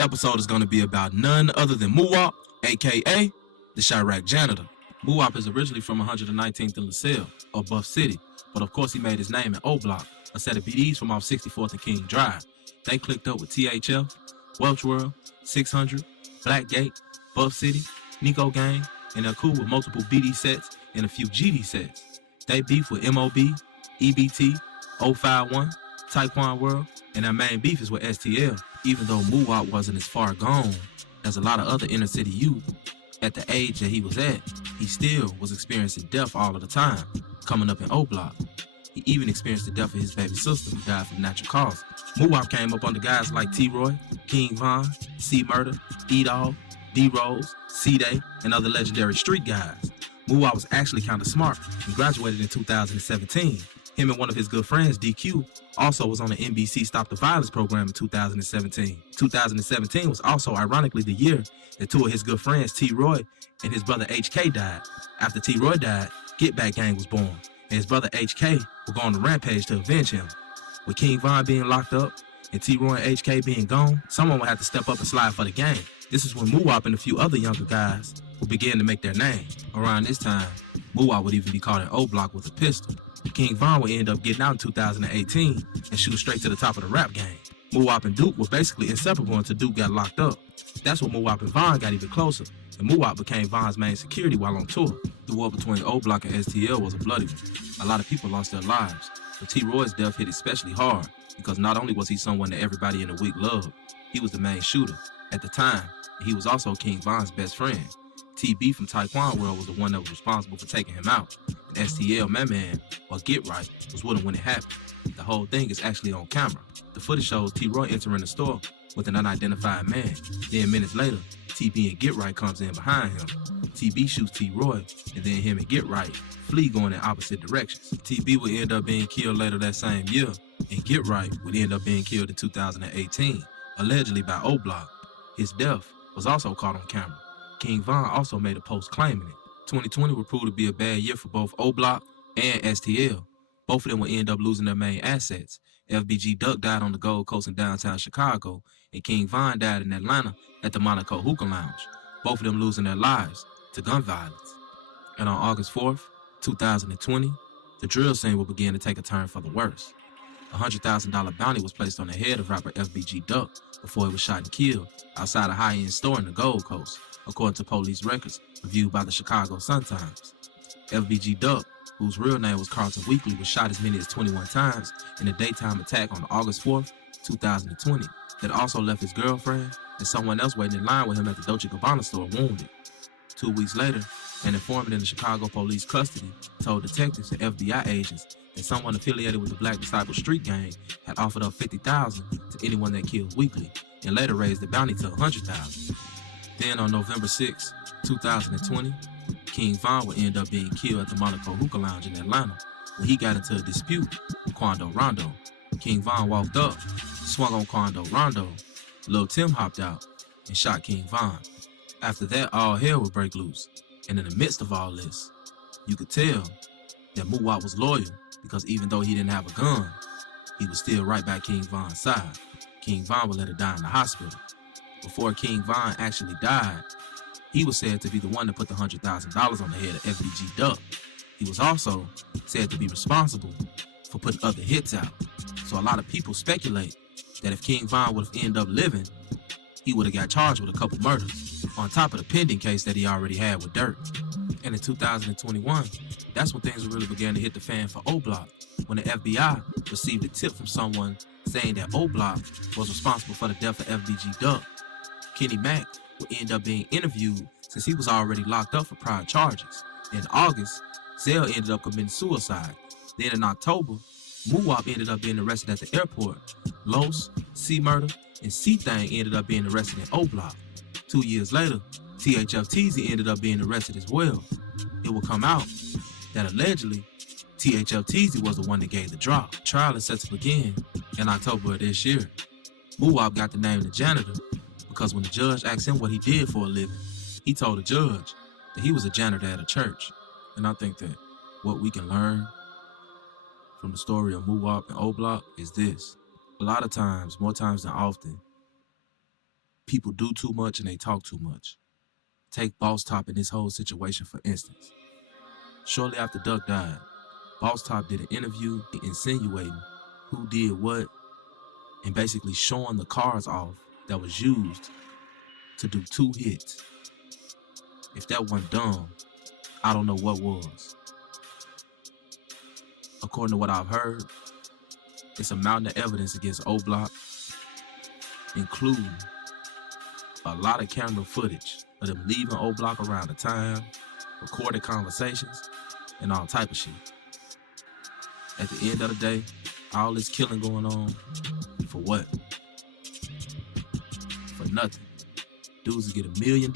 episode is going to be about none other than MUWOP, aka the Chirac janitor. MUWOP is originally from 119th and LaSalle, or Buff City, but of course he made his name in OBLOCK, a set of BDs from off 64th and King Drive. They clicked up with THF, Welch World, 600, Blackgate, Buff City, Nico Gang, and they're cool with multiple BD sets and a few GD sets. They beef with MOB, EBT, 051, Taekwon World, and their main beef is with STL. Even though MUWOP wasn't as far gone as a lot of other inner city youth, at the age that he was at, he still was experiencing death all of the time, coming up in O-Block. He even experienced the death of his baby sister who died from natural causes. MUWOP came up under guys like T-Roy, King Von, C-Murder, E-Dog, D-Rose, C-Day, and other legendary street guys. MUWOP was actually kind of smart and graduated in 2017. Him and one of his good friends, DQ, also was on the NBC Stop the Violence program in 2017. 2017 was also ironically the year that two of his good friends, T-Roy and his brother HK, died. After T-Roy died, Get Back Gang was born, and his brother HK would go on a rampage to avenge him. With King Von being locked up and T-Roy and HK being gone, someone would have to step up and slide for the gang. This is when MUWOP and a few other younger guys would begin to make their name. Around this time, MUWOP would even be caught in O-Block with a pistol. King Von would end up getting out in 2018 and shoot straight to the top of the rap game. MUWOP and Duke were basically inseparable until Duke got locked up. That's when MUWOP and Von got even closer, and MUWOP became Von's main security while on tour. The war between O-Block and STL was a bloody one. A lot of people lost their lives, but T-Roy's death hit especially hard because not only was he someone that everybody in the week loved, he was the main shooter. At the time, he was also King Von's best friend. TB from Taekwon World was the one that was responsible for taking him out. And STL, man, or Get Right, was with him when it happened. The whole thing is actually on camera. The footage shows T-Roy entering the store with an unidentified man. Then minutes later, TB and Get Right comes in behind him. TB shoots T-Roy, and then him and Get Right flee going in opposite directions. TB would end up being killed later that same year, and Get Right would end up being killed in 2018, allegedly by O-Block. His death was also caught on camera. King Von also made a post claiming it. 2020 would prove to be a bad year for both O-Block and STL. Both of them would end up losing their main assets. FBG Duck died on the Gold Coast in downtown Chicago, and King Von died in Atlanta at the Monaco Hookah Lounge, both of them losing their lives to gun violence. And on August 4th, 2020, the drill scene would begin to take a turn for the worse. A $100,000 bounty was placed on the head of rapper FBG Duck before he was shot and killed outside a high-end store in the Gold Coast, according to police records reviewed by the Chicago Sun-Times. FBG Duck, whose real name was Carlton Weekly, was shot as many as 21 times in a daytime attack on August 4th, 2020, that also left his girlfriend and someone else waiting in line with him at the Dolce & Gabbana store wounded. 2 weeks later, an informant in the Chicago police custody told detectives and FBI agents that someone affiliated with the Black Disciple Street Gang had offered up $50,000 to anyone that killed Weekly, and later raised the bounty to $100,000. Then on November 6, 2020, King Von would end up being killed at the Monaco Hookah Lounge in Atlanta when he got into a dispute with Quando Rondo. King Von walked up, swung on Quando Rondo, Lil Tim hopped out, and shot King Von. After that, all hell would break loose, and in the midst of all this, you could tell that MUWOP was loyal because even though he didn't have a gun, he was still right by King Von's side. King Von would let her die in the hospital. Before King Von actually died, he was said to be the one that put the $100,000 on the head of FBG Duck. He was also said to be responsible for putting other hits out. So a lot of people speculate that if King Von would have ended up living, he would have got charged with a couple murders, on top of the pending case that he already had with Dirt. And in 2021, that's when things really began to hit the fan for O-Block, when the FBI received a tip from someone saying that O-Block was responsible for the death of FBG Duck. Kenny Mack would end up being interviewed since he was already locked up for prior charges. In August, Zell ended up committing suicide. Then in October, MUWOP ended up being arrested at the airport. Los, C-Murder, and C-Thang ended up being arrested in O-Block. 2 years later, THF ended up being arrested as well. It would come out that allegedly, THF was the one that gave the drop. Trial is set to begin in October of this year. MUWOP got the name the janitor because when the judge asked him what he did for a living, he told the judge that he was a janitor at a church. And I think that what we can learn from the story of MUWOP and O-Block is this. A lot of times, more times than often, People do too much and they talk too much. Take Boss Top in this whole situation for instance. Shortly after Duck died, Boss Top did an interview insinuating who did what and basically showing the cars off that was used to do 2 hits. If that wasn't dumb, I don't know what was. According to what I've heard, it's a mountain of evidence against OBLOCK, including a lot of camera footage of them leaving OBLOCK around the time, recorded conversations, and all type of shit. At the end of the day, all this killing going on, for what? For nothing. Dudes will get $1 million